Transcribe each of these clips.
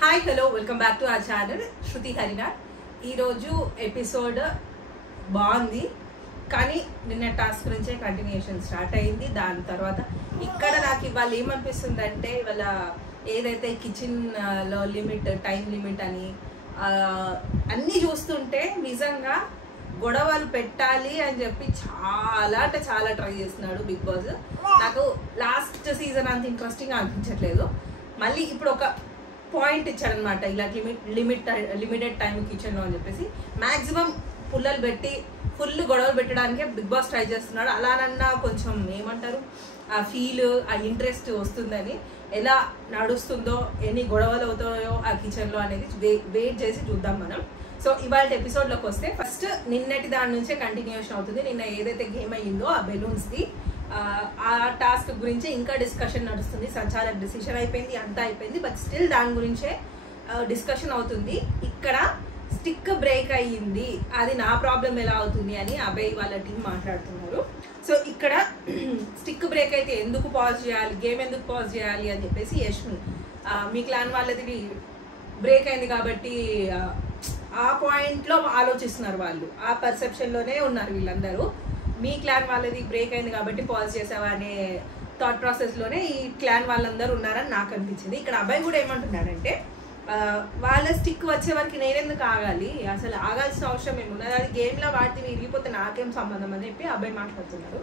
Hi hello welcome back to our channel Shruti Harinath. ఈరోజు episode బాగుంది, కానీ నిన్న టాస్క్ నుంచే కంటిన్యూషన్ స్టార్ట్ అయింది. దాని తర్వాత ఇక్కడ నాకు ఇవాళ ఏమనిపిస్తుంది అంటే, ఇవాళ ఏదైతే కిచెన్లో లిమిట్, టైం లిమిట్ అని అన్నీ చూస్తుంటే నిజంగా గొడవలు పెట్టాలి అని చెప్పి చాలా అంటే చాలా ట్రై చేస్తున్నాడు బిగ్ బాస్. నాకు లాస్ట్ సీజన్ అంత ఇంట్రెస్టింగ్ అనిపించట్లేదు. మళ్ళీ ఇప్పుడు ఒక పాయింట్ ఇచ్చాడనమాట, ఇలా లిమిటెడ్ టైం కిచెన్లో అని చెప్పేసి మ్యాక్సిమం పుల్లలు పెట్టి ఫుల్ గొడవలు పెట్టడానికే బిగ్ బాస్ ట్రై చేస్తున్నాడు. అలానన్నా కొంచెం ఏమంటారు, ఆ ఫీల్, ఆ ఇంట్రెస్ట్ వస్తుందని. ఎలా నడుస్తుందో, ఎన్ని గొడవలు అవుతాయో ఆ కిచెన్లో అనేది వెయిట్ చేసి చూద్దాం మనం. సో ఇవాళ ఎపిసోడ్లోకి వస్తే ఫస్ట్ నిన్నటి దాని నుంచే కంటిన్యూషన్ అవుతుంది. నిన్న ఏదైతే గేమ్ అయ్యిందో ఆ బెలూన్స్ది, ఆ టాస్క్ గురించి ఇంకా డిస్కషన్ నడుస్తుంది. సంచాలక డిసిషన్ అయిపోయింది, అంతా అయిపోయింది, బట్ స్టిల్ దాని గురించే డిస్కషన్ అవుతుంది. ఇక్కడ స్టిక్ బ్రేక్ అయ్యింది, అది నా ప్రాబ్లం ఎలా అవుతుంది అని అభయ్ వాళ్ళ టీం మాట్లాడుతున్నారు. సో ఇక్కడ స్టిక్ బ్రేక్ అయితే ఎందుకు పాజ్ చేయాలి, గేమ్ ఎందుకు పాజ్ చేయాలి అని చెప్పేసి యష్మి, మీ క్లాన్ వాళ్ళది బ్రేక్ అయింది కాబట్టి ఆ పాయింట్లో ఆలోచిస్తున్నారు వాళ్ళు, ఆ పర్సెప్షన్లోనే ఉన్నారు వీళ్ళందరూ. మీ క్లాన్ వాళ్ళది బ్రేక్ అయింది కాబట్టి పాజ్ చేసావా అనే థాట్ ప్రాసెస్లోనే ఈ క్లాన్ వాళ్ళందరూ ఉన్నారని నాకు అనిపించింది. ఇక్కడ అబ్బాయి కూడా ఏమంటున్నాడంటే, వాళ్ళ స్టిక్ వచ్చే వరకు నేనెందుకు ఆగాలి, అసలు ఆగాల్సిన అవసరం ఏమున్నది, అది గేమ్లో వాడితే విరిగిపోతే నాకేం సంబంధం అని చెప్పి అబ్బాయి మాట్లాడుతున్నారు.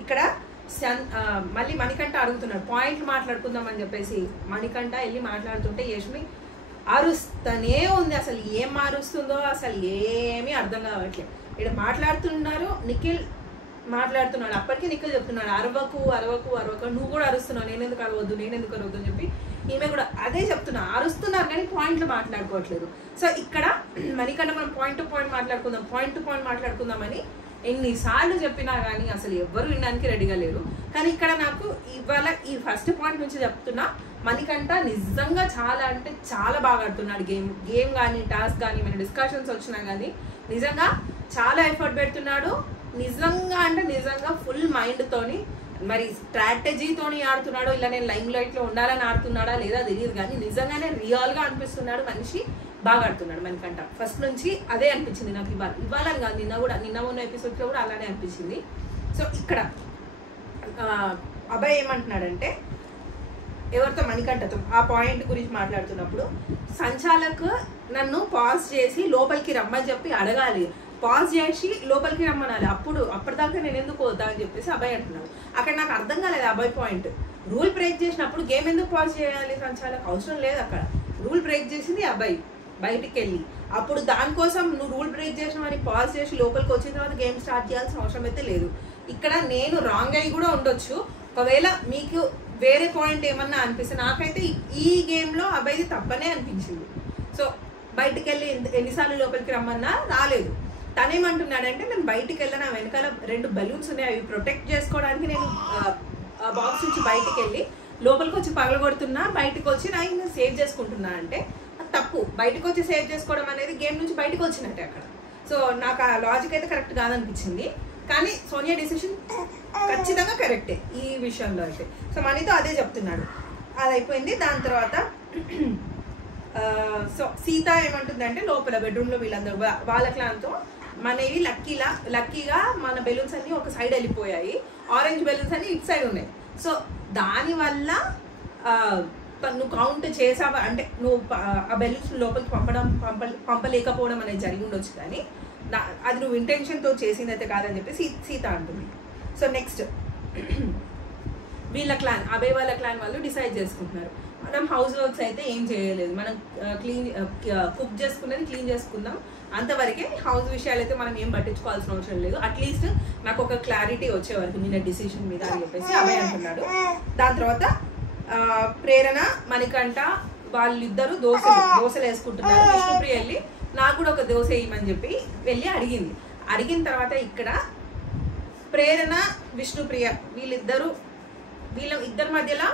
ఇక్కడ మళ్ళీ మణికంఠ అడుగుతున్నాడు, పాయింట్లు మాట్లాడుకుందామని చెప్పేసి మణికంఠ వెళ్ళి మాట్లాడుతుంటే యష్మి అరుస్తూనే ఉంది. అసలు ఏం అరుస్తుందో అసలు ఏమీ అర్థం కావట్లేదు. ఇక్కడ మాట్లాడుతున్నారు, నిఖిల్ మాట్లాడుతున్నాడు, అప్పటికీ నిఖిల్ చెప్తున్నాడు అరవకు అరవకు అరవకు, నువ్వు కూడా అరుస్తున్నావు, నేనెందుకు అరవద్దు నేనెందుకు అరవద్దు అని చెప్పి ఈమె కూడా అదే చెప్తున్నా, అరుస్తున్నారు కానీ పాయింట్లు మాట్లాడుకోవట్లేదు. సో ఇక్కడ మణికంఠ మనం పాయింట్ టు పాయింట్ మాట్లాడుకుందాం, పాయింట్ టు పాయింట్ మాట్లాడుకుందామని ఎన్నిసార్లు చెప్పినా కానీ అసలు ఎవ్వరు వినడానికి రెడీగా లేరు. కానీ ఇక్కడ నాకు ఇవాళ ఈ ఫస్ట్ పాయింట్ నుంచి చెప్తున్నా, మణికంఠ నిజంగా చాలా అంటే చాలా బాగా ఆడుతున్నాడు గేమ్ కానీ టాస్క్ కానీ, మన డిస్కషన్స్ వచ్చినా కానీ నిజంగా చాలా ఎఫర్ట్ పెడుతున్నాడు. నిజంగా అంటే నిజంగా ఫుల్ మైండ్తోని, మరి స్ట్రాటజీతోని ఆడుతున్నాడు. ఇలా నేను లైమ్ లైట్లో ఉండాలని ఆడుతున్నాడా లేదా తెలియదు, కానీ నిజంగానే రియల్గా అనిపిస్తున్నాడు. మనిషి బాగా ఆడుతున్నాడు మణికంఠ. ఫస్ట్ నుంచి అదే అనిపించింది నాకు ఇవాళ కాదు, నిన్న ఉన్న ఎపిసోడ్లో కూడా అలానే అనిపించింది. సో ఇక్కడ అబ్బాయి ఏమంటున్నాడంటే, ఎవరితో, మణికంఠతో ఆ పాయింట్ గురించి మాట్లాడుతున్నప్పుడు సంచాలక్ నన్ను పాజ్ చేసి లోపలికి రమ్మని చెప్పి అడగాలి, పాజ్ చేసి లోపలికి రమ్మనాలి, అప్పటిదాకా నేను ఎందుకు వద్దా అని చెప్పేసి అబ్బాయి అంటున్నాడు. అక్కడ నాకు అర్థం కాలేదు అబ్బాయి పాయింట్. రూల్ బ్రేక్ చేసినప్పుడు గేమ్ ఎందుకు పాజ్ చేయాలి సంచాలక్, అవసరం లేదు. అక్కడ రూల్ బ్రేక్ చేసింది అబ్బాయి బయటికి వెళ్ళి, అప్పుడు దానికోసం నువ్వు రూల్ బ్రేక్ చేసినవని పాజ్ చేసి లోపలికి వచ్చిన తర్వాత గేమ్ స్టార్ట్ చేయాల్సిన అవసరం అయితే లేదు. ఇక్కడ నేను రాంగ్ అయ్యి కూడా ఉండొచ్చు, ఒకవేళ మీకు వేరే పాయింట్ ఏమన్నా అనిపిస్తే, నాకైతే ఈ గేమ్లో అబ్బాయిది తప్పనే అనిపించింది. సో బయటికి వెళ్ళి ఎన్నిసార్లు లోపలికి రమ్మన్నా రాలేదు. తనేమంటున్నాడంటే, నేను బయటికి వెళ్ళిన వెనకాల 2 బెలూన్స్ ఉన్నాయి, అవి ప్రొటెక్ట్ చేసుకోవడానికి నేను బాక్స్ నుంచి బయటికి వెళ్ళి లోపలికి వచ్చి పగలగొడుతున్నా, బయటకు వచ్చి నేను సేవ్ చేసుకుంటున్నా అంటే అది తప్పు. బయటకు వచ్చి సేవ్ చేసుకోవడం అనేది గేమ్ నుంచి బయటకు వచ్చినట్టే అక్కడ. సో నాకు ఆ లాజిక్ అయితే కరెక్ట్ కాదనిపించింది, కానీ సోనియా డిసిషన్ ఖచ్చితంగా కరెక్టే ఈ విషయంలో అయితే. సో మనీతో అదే చెప్తున్నాడు. అది అయిపోయింది. దాని తర్వాత సో సీత ఏమంటుందంటే, లోపల బెడ్రూమ్లో వీళ్ళందరూ వాళ్ళ క్లాన్తో మనవి లక్కీగా మన బెలూన్స్ అన్ని ఒక సైడ్ వెళ్ళిపోయాయి, ఆరెంజ్ బెలూన్స్ అన్ని ఇటు సైడ్ ఉన్నాయి. సో దానివల్ల నువ్వు కౌంట్ చేసావా అంటే, నువ్వు ఆ బెలూన్స్ లోపలికి పంపలేకపోవడం అనేది జరిగి ఉండొచ్చు, కానీ అది నువ్వు ఇంటెన్షన్తో చేసిందైతే కాదని చెప్పి సీత అంటుంది. సో నెక్స్ట్ వీళ్ళ క్లాన్, అభయ్ వాళ్ళ క్లాన్ వాళ్ళు డిసైడ్ చేసుకుంటున్నారు, మనం హౌస్ వర్క్స్ అయితే ఏం చేయలేదు, మనం కుక్ చేసుకున్నది క్లీన్ చేసుకుందాం, అంతవరకే. హౌస్ విషయాలు అయితే మనం ఏం పట్టించుకోవాల్సిన అవసరం లేదు, అట్లీస్ట్ నాకు ఒక క్లారిటీ వచ్చే వరకు నిన్న డిసిషన్ మీద అని చెప్పేసి అభయ్ అంటున్నాడు. దాని తర్వాత ప్రేరణ, మణికంఠ వాళ్ళిద్దరూ దోశలు వేసుకుంటున్నారు. విష్ణుప్రియ వెళ్ళి నాకు కూడా ఒక దోశ వేయమని చెప్పి వెళ్ళి అడిగిన తర్వాత ఇక్కడ ప్రేరణ, విష్ణుప్రియ వీళ్ళ ఇద్దరి మధ్యలో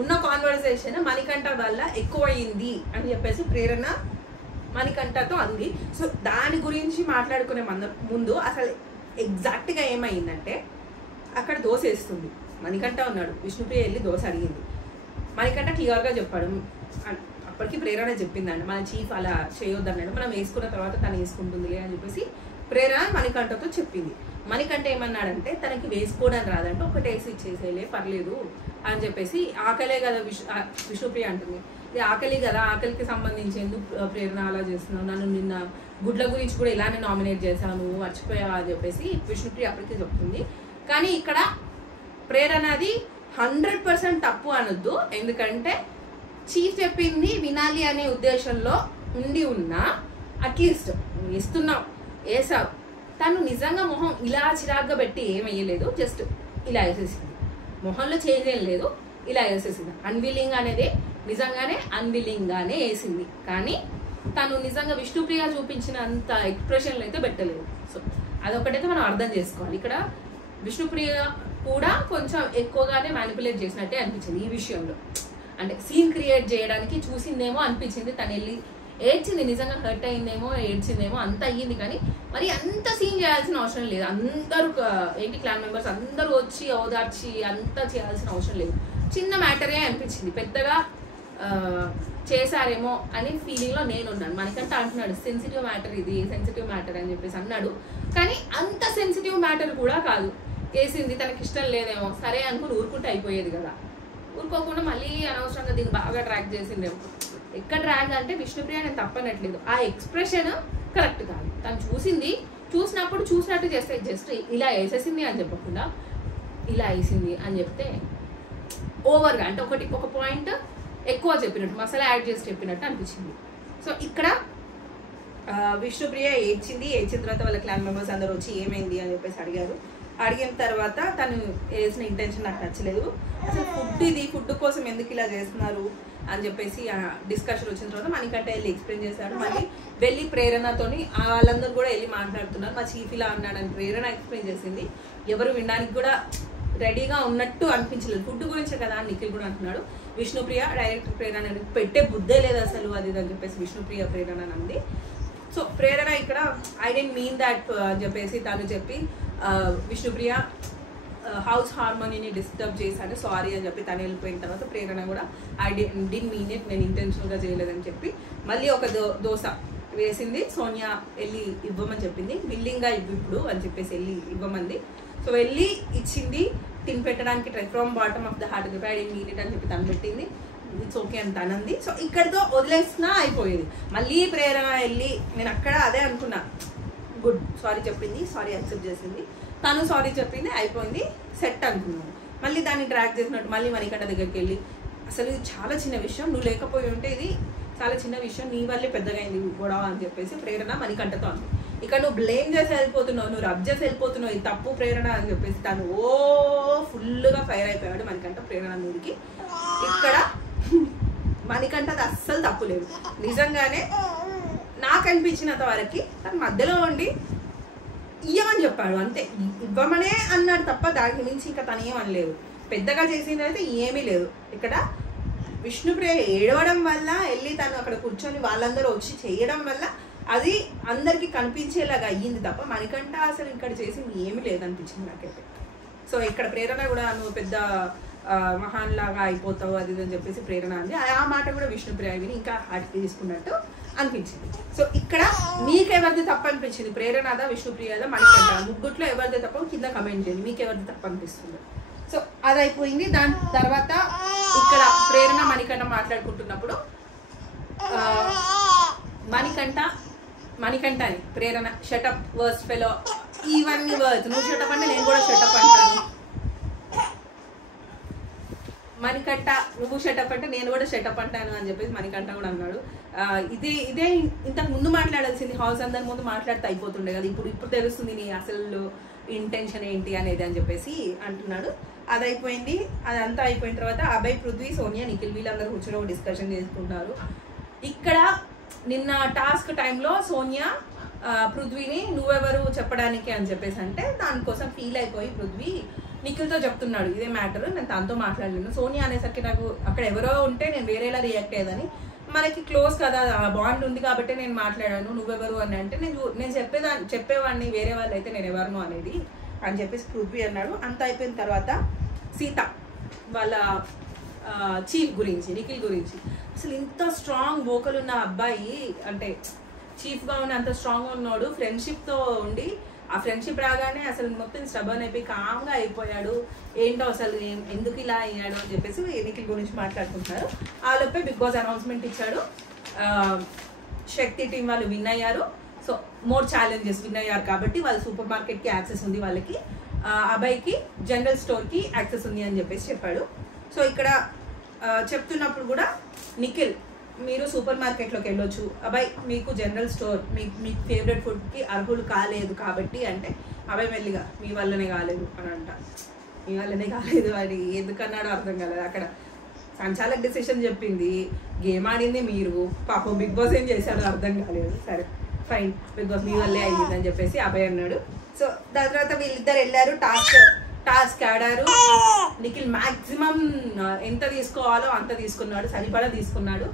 ఉన్న కాన్వర్సేషన్ మణికంఠ వల్ల ఎక్కువయింది అని చెప్పేసి ప్రేరణ మణికంఠతో అంది. సో దాని గురించి మాట్లాడుకునే ముందు అసలు ఎగ్జాక్ట్గా ఏమైందంటే, అక్కడ దోశ వేస్తుంది, మణికంఠ ఉన్నాడు, విష్ణుప్రియ వెళ్ళి దోశ అడిగింది, మణికంఠ క్లియర్గా చెప్పాడు, అప్పటికి ప్రేరణ చెప్పిందండి మన చీఫ్ అలా చేయొద్దన్నాడు, మనం వేసుకున్న తర్వాత తను వేసుకుంటుందిలే అని చెప్పేసి ప్రేరణ మణికంఠతో చెప్పింది. మణికంఠ ఏమన్నాడంటే తనకి వేసుకోవడానికి రాదంటే ఒకటి వేసి ఇచ్చేసేలే పర్లేదు అని చెప్పేసి, ఆకలే కదా విష్ణుప్రియ అంటుంది, ఇది ఆకలి కదా, ఆకలికి సంబంధించి ఎందుకు ప్రేరణ అలా చేస్తున్నావు, నన్ను నిన్న గుడ్ల గురించి కూడా ఇలానే నామినేట్ చేశాను నువ్వు మర్చిపోయావా అని చెప్పేసి విష్ణుప్రియ అప్పటికే చెప్తుంది. కానీ ఇక్కడ ప్రేరణది 100% తప్పు అనొద్దు, ఎందుకంటే చీఫ్ చెప్పింది వినాలి అనే ఉద్దేశంలో ఉండి ఉన్నా అట్లీస్ట్ ఇస్తున్నావు వేసావు, తను నిజంగా మొహం ఇలా చిరాగ్గా పెట్టి ఏం వేయలేదు, జస్ట్ ఇలా వేసేసింది, మొహంలో చేంజ్ ఏం లేదు, ఇలా వేసేసింది. అన్విల్లింగ్ అనేది నిజంగానే అన్విల్లింగ్గానే వేసింది, కానీ తను నిజంగా విష్ణుప్రియ చూపించిన అంత ఎక్స్ప్రెషన్లు అయితే పెట్టలేదు. సో అదొకటైతే మనం అర్థం చేసుకోవాలి. ఇక్కడ విష్ణుప్రియ కూడా కొంచెం ఎక్కువగానే మ్యానిపులేట్ చేసినట్టే అనిపించింది ఈ విషయంలో. అంటే సీన్ క్రియేట్ చేయడానికి చూసిందేమో అనిపించింది, తను వెళ్ళి ఏడ్చింది, నిజంగా హర్ట్ అయిందేమో ఏడ్చిందేమో అంత అయ్యింది, కానీ మరి అంత సీన్ చేయాల్సిన అవసరం లేదు. అందరూ ఏంటి క్లాన్ మెంబర్స్ అందరూ వచ్చి ఓదార్చి అంతా చేయాల్సిన అవసరం లేదు. చిన్న మ్యాటరే అనిపించింది, పెద్దగా చేశారేమో అని ఫీలింగ్లో నేను ఉన్నాను. మనకంటే అంటున్నాడు సెన్సిటివ్ మ్యాటర్, ఇది సెన్సిటివ్ మ్యాటర్ అని చెప్పేసి అన్నాడు, కానీ అంత సెన్సిటివ్ మ్యాటర్ కూడా కాదు. వేసింది తనకి ఇష్టం లేదేమో సరే అనుకుని ఊరుకుంటే అయిపోయేది కదా, ఊరుకోకుండా మళ్ళీ అనవసరంగా దీన్ని బాగా ట్రాక్ చేసిందేమో. ఎక్కడ ట్రాక్ అంటే విష్ణుప్రియ నేను తప్పనట్లేదు, ఆ ఎక్స్ప్రెషన్ కరెక్ట్ కాదు. తను చూసినప్పుడు చూసినట్టు చేస్తే జస్ట్ ఇలా వేసేసింది అని చెప్పకుండా ఇలా వేసింది అని చెప్తే ఓవర్గా అంటే ఒక పాయింట్ ఎక్కువ చెప్పినట్టు, మసాలా యాడ్ చేసి చెప్పినట్టు అనిపించింది. సో ఇక్కడ విష్ణుప్రియ ఏడ్చిన తర్వాత వాళ్ళ క్లాన్ మెంబర్స్ అందరూ వచ్చి ఏమైంది అని చెప్పేసి అడిగిన తర్వాత తను వేసిన ఇంటెన్షన్ నాకు నచ్చలేదు, అసలు ఫుడ్ కోసం ఎందుకు ఇలా చేస్తున్నారు అని చెప్పేసి డిస్కషన్ వచ్చిన తర్వాత మణికంఠ వెళ్ళి ఎక్స్ప్లెయిన్ చేశాడు. మళ్ళీ వెళ్ళి ప్రేరణతోని వాళ్ళందరూ కూడా వెళ్ళి మాట్లాడుతున్నారు, మా చీఫ్ ఇలా అన్నాడని ప్రేరణ ఎక్స్ప్లెయిన్ చేసింది. ఎవరు వినడానికి కూడా రెడీగా ఉన్నట్టు అనిపించలేదు. ఫుడ్ గురించే కదా అని నిఖిల్ కూడా అంటున్నాడు. విష్ణుప్రియ డైరెక్టర్ ప్రేరణ పెట్టే బుద్ధే లేదు అసలు అది అని చెప్పేసి విష్ణుప్రియ ప్రేరణ అంది. సో ప్రేరణ ఇక్కడ ఐ డెంట్ మీన్ దాట్ అని చెప్పేసి తను చెప్పి విష్ణుప్రియ హౌస్ హార్మోనీని డిస్టర్బ్ చేశాను సారీ అని చెప్పి తను వెళ్ళిపోయిన తర్వాత ప్రేరణ కూడా ఐ డిడ్ మీన్ ఇట్, నేను ఇంటెన్షనల్గా చేయలేదని చెప్పి మళ్ళీ ఒక దోశ వేసింది. సోనియా వెళ్ళి ఇవ్వమని చెప్పింది, విల్లింగ్గా ఇప్పుడు అని చెప్పేసి వెళ్ళి ఇవ్వమంది. సో వెళ్ళి ఇచ్చింది, తిని పెట్టడానికి try from bottom of the heart చెప్పి ఐ డెంట్ మీన్ ఇట్ అని చెప్పి తను పెట్టింది, ఇట్స్ ఓకే అని తనంది. సో ఇక్కడితో వదిలేసినా అయిపోయేది. మళ్ళీ ప్రేరణ వెళ్ళి నేను అక్కడ అదే అనుకున్నా, గుడ్ సారీ చెప్పింది, సారీ యాక్సెప్ట్ చేసింది, తను సారీ చెప్పింది, అయిపోయింది, సెట్ అనుకున్నాను. మళ్ళీ దాన్ని ట్రాక్ చేసినట్టు మళ్ళీ మణికంఠ దగ్గరికి వెళ్ళి అసలు ఇది చాలా చిన్న విషయం, నువ్వు లేకపోయి ఉంటే ఇది చాలా చిన్న విషయం, నీ వల్లే పెద్దగా అయింది గొడవ అని చెప్పేసి ప్రేరణ మణికంఠతో అంది. ఇక్కడ నువ్వు బ్లేమ్ చేసి వెళ్ళిపోతున్నావు, నువ్వు రబ్ చేసి వెళ్ళిపోతున్నావు, ఇది తప్పు ప్రేరణ అని చెప్పేసి తను ఫుల్గా ఫైర్ అయిపోయాడు మణికంఠ ప్రేరణ మీదకి. ఇక్కడ మణికంఠది అస్సలు తప్పు లేదు, నిజంగానే నాకు అనిపించినంత వరకు తను మధ్యలో ఉండి ఇవ్వమని చెప్పాడు అంతే, ఇవ్వమనే అన్నాడు తప్ప దానికి మించి ఇంకా తను ఏమనలేదు. పెద్దగా చేసింది అయితే ఏమీ లేదు. ఇక్కడ విష్ణుప్రియ ఏడవడం వల్ల వెళ్ళి తను అక్కడ కూర్చొని వాళ్ళందరూ వచ్చి చేయడం వల్ల అది అందరికీ కనిపించేలాగా అయ్యింది తప్ప మణికంఠ అసలు ఇక్కడ చేసింది ఏమీ లేదనిపించింది నాకైతే. సో ఇక్కడ ప్రేరణ కూడా నువ్వు పెద్ద మహాన్ లాగా అయిపోతావు అది అని చెప్పేసి ప్రేరణ అంది. ఆ మాట కూడా విష్ణుప్రియ విని ఇంకా హార్ట్కి తీసుకున్నట్టు అనిపించింది. సో ఇక్కడ మీకు ఎవరిది తప్పు అనిపించింది, ప్రేరణదా విష్ణుప్రియదా మణికంఠ, ముగ్గుట్లో ఎవరిది తప్ప కింద కమెంట్ చేయండి, మీకు ఎవరిది తప్పు అనిపిస్తుంది. సో అది అయిపోయింది. దాని తర్వాత ఇక్కడ ప్రేరణ మణికంఠ మాట్లాడుకుంటున్నప్పుడు మణికంఠ అని ప్రేరణ షటప్ వర్స్ ఫెలో, ఇవన్నీ వర్డ్స్ నువ్వు షటప్ అంటే నేను కూడా షటప్ అంటాను, మణికంఠ నువ్వు షటప్ అంటే నేను కూడా షటప్ అంటాను అని చెప్పేసి మణికంఠ కూడా అన్నాడు. ఇదే ఇంతకు ముందు మాట్లాడాల్సింది, హౌస్ అందరి ముందు మాట్లాడితే అయిపోతుండే కదా, ఇప్పుడు తెలుస్తుంది నీ అసలు ఇంటెన్షన్ ఏంటి అనేది అని చెప్పేసి అంటున్నాడు. అది అయిపోయింది. అదంతా అయిపోయిన తర్వాత అభయ్, పృథ్వీ, సోనియా, నిఖిల్ వీళ్ళందరూ కూర్చొని డిస్కషన్ చేసుకుంటారు. ఇక్కడ నిన్న టాస్క్ టైంలో సోనియా పృథ్వీని నువ్వెవరు చెప్పడానికి అని చెప్పేసి అంటే దానికోసం ఫీల్ అయిపోయి పృథ్వీ నిఖిల్తో చెప్తున్నాడు ఇదే మ్యాటర్, నేను తనతో మాట్లాడలేను. సోనియా అనేసరికి నాకు అక్కడ ఎవరో ఉంటే నేను వేరేలా రియాక్ట్ అయ్యేదని, మనకి క్లోజ్ కదా బాండ్ ఉంది కాబట్టి నేను మాట్లాడాను, నువ్వెవరు అని అంటే నేను చెప్పేవాడిని వేరే వాళ్ళు అయితే నేను ఎవరినో అనేది అని చెప్పేసి పృథ్వీ అన్నాడు. అంత అయిపోయిన తర్వాత సీత వాళ్ళ చీఫ్ గురించి, నిఖిల్ గురించి అసలు ఇంత స్ట్రాంగ్ వోకల్ ఉన్న అబ్బాయి అంటే చీఫ్గా ఉన్న అంత స్ట్రాంగ్గా ఉన్నాడు, ఫ్రెండ్షిప్తో ఉండి ఆ ఫ్రెండ్షిప్ రాగానే అసలు మొత్తం స్టబర్న్ అయిపోయి కామ్గా అయిపోయాడు. ఏంటో అసలు ఎందుకు ఇలా అయ్యాడు అని చెప్పేసి నిఖిల్ గురించి మాట్లాడుకుంటున్నారు. ఆ లోపే బిగ్ బాస్ అనౌన్స్మెంట్ ఇచ్చాడు, శక్తి టీం వాళ్ళు విన్ అయ్యారు. సో మోర్ ఛాలెంజెస్ విన్ అయ్యారు కాబట్టి వాళ్ళు సూపర్ మార్కెట్కి యాక్సెస్ ఉంది, వాళ్ళకి అబ్బాయికి జనరల్ స్టోర్కి యాక్సెస్ ఉంది అని చెప్పేసి చెప్పాడు. సో ఇక్కడ చెప్తున్నప్పుడు కూడా నిఖిల్ మీరు సూపర్ మార్కెట్లోకి వెళ్ళొచ్చు, అబ్బాయి మీకు జనరల్ స్టోర్ మీ ఫేవరెట్ ఫుడ్కి అర్హులు కాలేదు కాబట్టి అంటే అబ్బాయి మెల్లిగా మీ వల్లనే కాలేదు అని అంట. మీ వల్లనే కాలేదు అది ఎందుకన్నాడో అర్థం కాలేదు. అక్కడ సంచాలక్ డెసిషన్ చెప్పింది, గేమ్ ఆడింది మీరు, పాపం బిగ్ బాస్ ఏం చేశాడో అర్థం కాలేదు. సరే ఫైన్, బిగ్ బాస్ మీ వల్లే అయ్యిందని చెప్పేసి అబ్బాయి అన్నాడు. సో దాని తర్వాత వీళ్ళిద్దరు వెళ్ళారు, టాస్క్ ఆడారు. నిఖిల్ మ్యాక్సిమం ఎంత తీసుకోవాలో అంత తీసుకున్నాడు, సరిపడా తీసుకున్నాడు.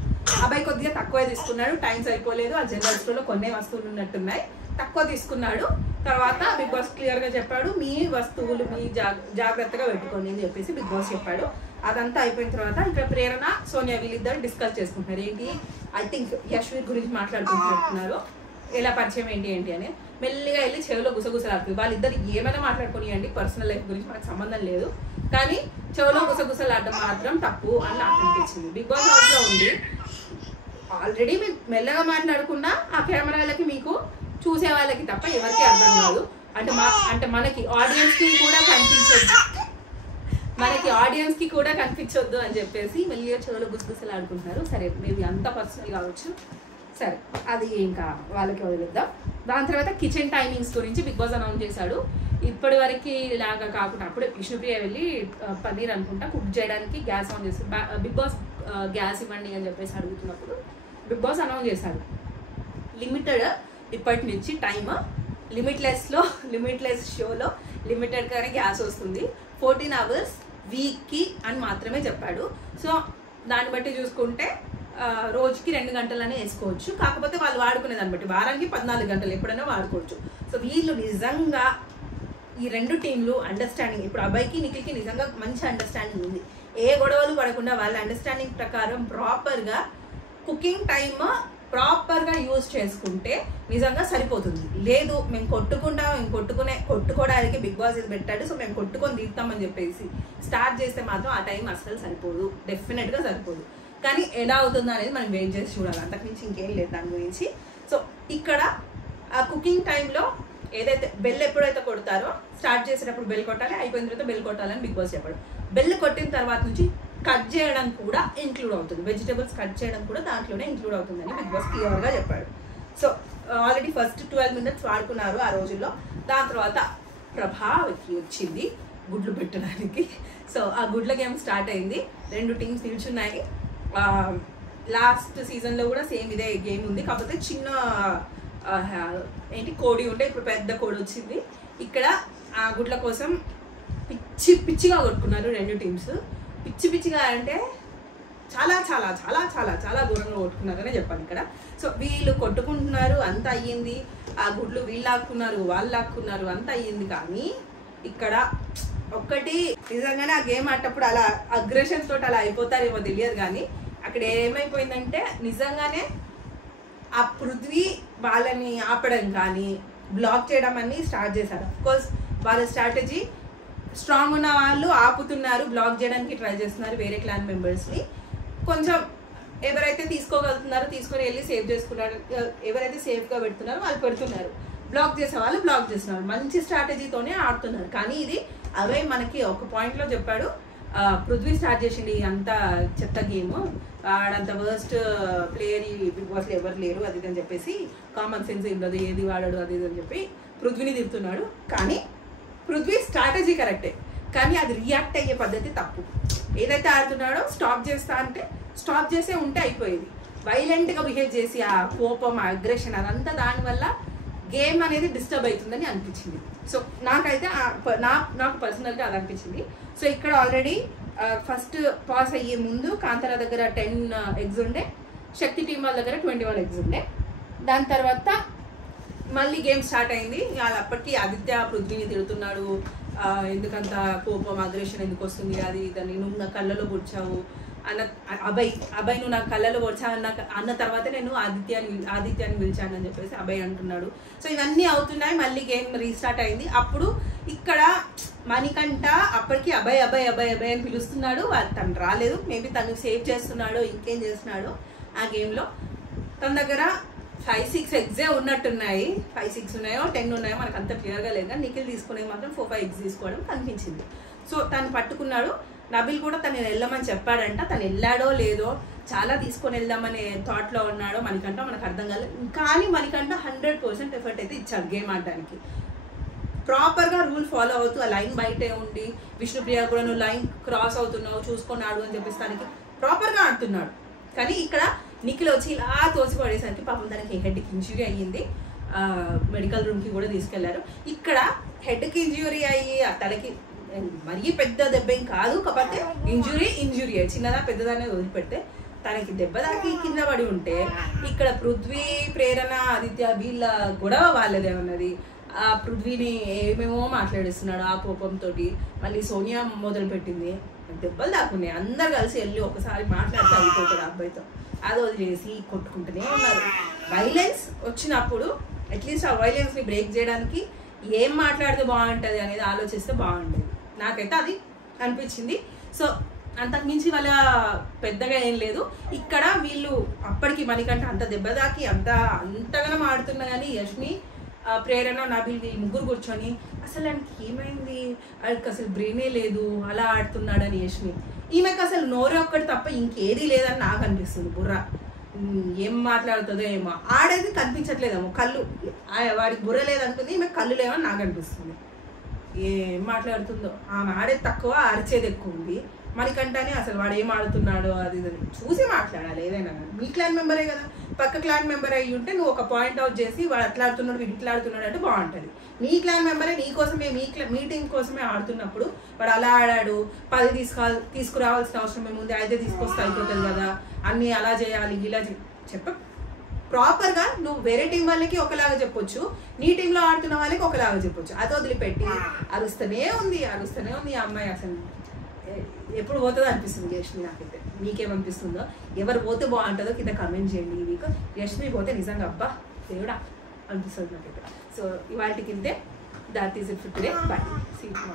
అబ్బాయి కొద్దిగా తక్కువే తీసుకున్నాడు, టైం సరిపోలేదు. ఆ జనరల్ స్టోర్లో కొన్ని వస్తువులు ఉన్నట్టున్నాయి, తక్కువ తీసుకున్నాడు. తర్వాత బిగ్ బాస్ క్లియర్గా చెప్పాడు, మీ వస్తువులు మీ జాగ్రత్తగా పెట్టుకోండి అని చెప్పేసి బిగ్ బాస్ చెప్పాడు. అదంతా అయిపోయిన తర్వాత ఇక్కడ ప్రేరణ సోనియా వీళ్ళిద్దరు డిస్కస్ చేసుకుంటున్నారు. ఏంటి, ఐ థింక్ యశ్వీర్ గురించి మాట్లాడుకుంటున్నారు, ఎలా పరిచయం ఏంటి అని. మెల్లిగా వెళ్ళి చెవిలో గుసగుసలాడుతుంది. వాళ్ళిద్దరు ఏమైనా మాట్లాడుకోనియండి, పర్సనల్ లైఫ్ గురించి మనకు సంబంధం లేదు, కానీ చెవిలో గుసగుసలాడడం మాత్రం తప్పు అని నాకు అనిపించింది. బిగ్ బాస్ హౌస్లో ఉండి ఆల్రెడీ మీరు మెల్లగా మాట్లాడుకున్నా ఆ కెమెరాలకి మీకు చూసే వాళ్ళకి తప్ప ఎవరికి అర్థం కాదు. అంటే మనకి ఆడియన్స్కి కూడా కనిపించొద్దు అని చెప్పేసి మెల్లిగా చెవిలో గుసగుసలాడుకుంటున్నారు. సరే మేబీ అంత పర్సనల్ కావచ్చు, సరే అది ఇంకా వాళ్ళకి వదిలేద్దాం. దాని తర్వాత కిచెన్ టైమింగ్స్ గురించి బిగ్ బాస్ అనౌన్స్ చేశాడు. ఇప్పటి వరకు లాగా కాకుండా అప్పుడే విష్ణుప్రియ వెళ్ళి పన్నీర్ అనుకుంటా కుక్ చేయడానికి గ్యాస్ ఆన్ చేస్తారు. బిగ్ బాస్ గ్యాస్ ఇవ్వండి అని చెప్పేసి అడుగుతున్నప్పుడు బిగ్ బాస్ అనౌన్స్ చేశాడు, లిమిటెడ్ ఇప్పటి నుంచి టైమ్, లిమిట్లెస్ షోలో లిమిటెడ్గానే గ్యాస్ వస్తుంది, 14 hours వీక్కి అని మాత్రమే చెప్పాడు. సో దాన్ని బట్టి చూసుకుంటే రోజుకి 2 గంటలనే వేసుకోవచ్చు, కాకపోతే వాళ్ళు వాడుకునే దాన్ని బట్టి వారానికి 14 గంటలు ఎప్పుడైనా వాడుకోవచ్చు. సో వీళ్ళు నిజంగా ఈ రెండు టీంలు అండర్స్టాండింగ్, ఇప్పుడు అబ్బాయికి నిఖిల్కి నిజంగా మంచి అండర్స్టాండింగ్ ఉంది. ఏ గొడవలు పడకుండా వాళ్ళ అండర్స్టాండింగ్ ప్రకారం ప్రాపర్గా కుకింగ్ టైమ్ ప్రాపర్గా యూజ్ చేసుకుంటే నిజంగా సరిపోతుంది. లేదు మేము కొట్టుకోవడానికి బిగ్ బాస్ ఇది పెట్టాడు, సో మేము కొట్టుకొని తీస్తామని చెప్పేసి స్టార్ట్ చేస్తే మాత్రం ఆ టైం అస్సలు సరిపోదు, డెఫినెట్గా సరిపోదు. కానీ ఎలా అవుతుందో అనేది మనం వెయిట్ చేసి చూడాలి, అంతకుమించి ఇంకేం లేదు దాని గురించి. సో ఇక్కడ ఆ కుకింగ్ టైంలో ఏదైతే బెల్ ఎప్పుడైతే కొడతారో స్టార్ట్ చేసేటప్పుడు బెల్ కొట్టాలి, అయిపోయిన తర్వాత బెల్ కొట్టాలని బిగ్ బాస్ చెప్పాడు. బెల్ కొట్టిన తర్వాత నుంచి కట్ చేయడం కూడా ఇంక్లూడ్ అవుతుంది, వెజిటబుల్స్ కట్ చేయడం కూడా దాంట్లోనే ఇంక్లూడ్ అవుతుందని బిగ్ బాస్ క్లియర్గా చెప్పాడు. సో ఆల్రెడీ ఫస్ట్ 12 minutes వాడుకున్నారు ఆ రోజుల్లో. దాని తర్వాత ప్రభావకి వచ్చింది గుడ్లు పెట్టడానికి. సో ఆ గుడ్ల గేమ్ స్టార్ట్ అయింది, 2 teams నిల్చున్నాయి. లాస్ట్ సీజన్లో కూడా సేమ్ ఇదే గేమ్ ఉంది, కాకపోతే చిన్న కోడి ఉంటే ఇప్పుడు పెద్ద కోడి వచ్చింది. ఇక్కడ ఆ గుడ్ల కోసం పిచ్చిగా కొట్టుకున్నారు 2 teams. పిచ్చిగా అంటే చాలా చాలా చాలా చాలా చాలా ఘోరంగా కొట్టుకున్నారనే చెప్పాను ఇక్కడ. సో వీళ్ళు కొట్టుకుంటున్నారు, అంత అయ్యింది, ఆ గుడ్లు వీళ్ళు లాక్కున్నారు వాళ్ళు లాక్కున్నారు, అంత అయ్యింది. కానీ ఇక్కడ ఒక్కటి నిజంగానే ఆ గేమ్ ఆటప్పుడు అలా అగ్రెషన్ తోటి అలా అయిపోతారేమో తెలియదు, కానీ అక్కడ ఏమైపోయిందంటే నిజంగానే ఆ పృథ్వీ వాళ్ళని ఆపడం కానీ బ్లాక్ చేయడం అన్ని స్టార్ట్ చేశారు. అఫ్కోర్స్ వాళ్ళ స్ట్రాటజీ స్ట్రాంగ్ ఉన్న వాళ్ళు ఆపుతున్నారు, బ్లాక్ చేయడానికి ట్రై చేస్తున్నారు వేరే క్లాన్ మెంబర్స్ని. కొంచెం ఎవరైతే తీసుకోగలుగుతున్నారో తీసుకొని వెళ్ళి సేవ్ చేసుకున్నారు, ఎవరైతే సేఫ్గా పెడుతున్నారో వాళ్ళు పెడుతున్నారు, బ్లాక్ చేసే వాళ్ళు బ్లాక్ చేస్తున్నారు. మంచి స్ట్రాటజీతోనే ఆడుతున్నారు. కానీ ఇది అవే మనకి ఒక పాయింట్లో చెప్పాడు, పృథ్వీ స్టార్ట్ చేసింది అంత చెత్త గేమ్, ఆడంత వర్స్ట్ ప్లేయర్ ఈ బిగ్ బాస్లో ఎవరు లేరు అది అని చెప్పేసి, కామన్ సెన్స్ ఏం లేదు, ఏది వాడాడు అది అని చెప్పి పృథ్వీని తిడుతున్నాడు. కానీ పృథ్వీ స్ట్రాటజీ కరెక్టే, కానీ అది రియాక్ట్ అయ్యే పద్ధతి తప్పు. ఏదైతే ఆడుతున్నాడో స్టాప్ చేస్తా అంటే స్టాప్ చేసే ఉంటే అయిపోయేది. వైలెంట్గా బిహేవ్ చేసి ఆ కోపం ఆ అగ్రెషన్ అదంతా దానివల్ల గేమ్ అనేది డిస్టర్బ్ అవుతుందని అనిపించింది. సో నాకైతే నాకు పర్సనల్గా అది అనిపించింది. సో ఇక్కడ ఆల్రెడీ ఫస్ట్ పాస్ అయ్యే ముందు కాంతారా దగ్గర 10 eggs ఉండే, శక్తి టీం వాళ్ళ దగ్గర 21 eggs ఉండే. దాని తర్వాత మళ్ళీ గేమ్ స్టార్ట్ అయింది. అప్పటికి ఆదిత్య పృథ్వీని తిడుతున్నాడు, ఎందుకంత కోపం అగ్రెషన్ ఎందుకు వస్తుంది, అది దాన్ని నువ్వు నా కళ్ళలో గుర్చావు, అభయ్ నువ్వు నా కళ్ళలో వచ్చా అన్న తర్వాత నేను ఆదిత్యాన్ని పిలిచాను అని చెప్పేసి అభయ్ అంటున్నాడు. సో ఇవన్నీ అవుతున్నాయి. మళ్ళీ గేమ్ రీస్టార్ట్ అయింది. అప్పుడు ఇక్కడ మణికంఠ అప్పటికి అభయ్ అని పిలుస్తున్నాడు. తను రాలేదు. మేబీ తను సేవ్ చేస్తున్నాడో ఇంకేం చేస్తున్నాడో ఆ గేమ్లో. తన దగ్గర 5-6 ఎగ్సే ఉన్నట్టున్నాయి. 5-6 ఉన్నాయో 10 ఉన్నాయో మనకు అంత క్లియర్గా లేదు. కానీ నిఖిల్ తీసుకునే మాత్రం 4-5 ఎగ్స్ తీసుకోవడం కనిపించింది. సో తను పట్టుకున్నాడు. నబిల్ కూడా తను వెళ్ళమని చెప్పాడంట. తను వెళ్ళాడో లేదో, చాలా తీసుకొని వెళ్దామనే థాట్లో ఉన్నాడో మణికంఠ మనకు అర్థం కాలేదు. కానీ మణికంఠ 100% ఎఫర్ట్ అయితే ఇచ్చాడు గేమ్ ఆడడానికి. ప్రాపర్గా రూల్ ఫాలో అవుతూ ఆ లైన్ బయటే ఉండి విష్ణుప్రియ కూడా నువ్వు లైన్ క్రాస్ అవుతున్నావు చూసుకున్నాడు అని చెప్పేసి తనకి ప్రాపర్గా ఆడుతున్నాడు. కానీ ఇక్కడ నిఖిల్ వచ్చి ఇలా తోసి పడేసరికి పాపం తనకి హెడ్కి ఇంజురీ అయ్యింది. మెడికల్ రూమ్కి కూడా తీసుకెళ్లారు. ఇక్కడ హెడ్కి ఇంజురీ అయ్యి ఆ తలకి మరీ పెద్ద దెబ్బ ఏం కాదు. కాకపోతే ఇంజురీ చిన్నదా పెద్దదాన్ని వదిలిపెడితే తనకి దెబ్బ దాకి కింద పడి ఉంటే ఇక్కడ పృథ్వీ, ప్రేరణ, ఆదిత్య వీళ్ళ గొడవ వాళ్ళదే ఉన్నది. ఆ పృథ్వీని ఏమేమో మాట్లాడిస్తున్నాడు ఆ కోపంతో. మళ్ళీ సోనియా మొదలు పెట్టింది. దెబ్బలు దాక్కున్నాయి. అందరు కలిసి వెళ్ళి ఒకసారి మాట్లాడితే అయిపోతాడు అబ్బాయితో. అది వదిలేసి కొట్టుకుంటూనే ఉన్నారు. వైలెన్స్ వచ్చినప్పుడు అట్లీస్ట్ ఆ వైలెన్స్ని బ్రేక్ చేయడానికి ఏం మాట్లాడితే బాగుంటుంది అనేది ఆలోచిస్తే బాగుండేది. నాకైతే అది అనిపించింది. సో అంతకుమించి వాళ్ళ పెద్దగా ఏం లేదు. ఇక్కడ వీళ్ళు అప్పటికి మణికంఠ అంత దెబ్బ దాకి అంతగానం ఆడుతున్నా కానీ యష్మి, ప్రేరణ, నబిల్ వీళ్ళు ముగ్గురు కూర్చొని అసలు ఆయనకి ఏమైంది, ఆయనకి అసలు బ్రెయినే లేదు అలా ఆడుతున్నాడని యష్మి. ఈమెకి అసలు నోరు ఒక్కటి తప్ప ఇంకేది లేదని నాకు అనిపిస్తుంది. బుర్ర ఏం మాట్లాడుతుందో ఏమో, ఆడేది కనిపించట్లేదేమో. కళ్ళు వాడికి బుర్ర లేదనుకుంది, ఈమె కళ్ళు లేవని నాకు అనిపిస్తుంది. ఏం మాట్లాడుతుందో. ఆమె ఆడేది తక్కువ, అరిచేది ఎక్కువ ఉంది. మణికంఠని అసలు వాడు ఏం ఆడుతున్నాడో అది చూసి మాట్లాడాలి ఏదైనా. మీ క్లాన్ మెంబరే కదా, పక్క క్లాన్ మెంబర్ అయ్యి ఉంటే నువ్వు ఒక పాయింట్ అవుట్ చేసి వాడు అట్లా ఆడుతున్నాడు వీడు ఇట్లా ఆడుతున్నాడు అంటే బాగుంటుంది. మీ క్లాన్ మెంబరే నీ కోసమే మీ టీం కోసమే ఆడుతున్నప్పుడు వాడు అలా ఆడాడు 10 తీసుకురావాల్సిన అవసరం ఏముంది, 5 తీసుకొస్తే అయిపోతుంది కదా, అన్నీ అలా చేయాలి ఇలా ప్రాపర్గా నువ్వు వేరే టీం వాళ్ళకి ఒకలాగా చెప్పొచ్చు, నీ టీంలో ఆడుతున్న వాళ్ళకి ఒకలాగా చెప్పొచ్చు. అది వదిలిపెట్టి అరుస్తూనే ఉంది ఆ అమ్మాయి. అసలు ఎప్పుడు పోతుందో అనిపిస్తుంది యష్మి నాకైతే. మీకేమనిపిస్తుందో, ఎవరు పోతే బాగుంటుందో కింద కమెంట్ చేయండి. ఈ వీక్ యష్మి పోతే నిజంగా అబ్బా దేవుడా అనిపిస్తుంది నాకైతే. సో ఇవాళకి ఇంతే. That is it for today. Bye. See you tomorrow.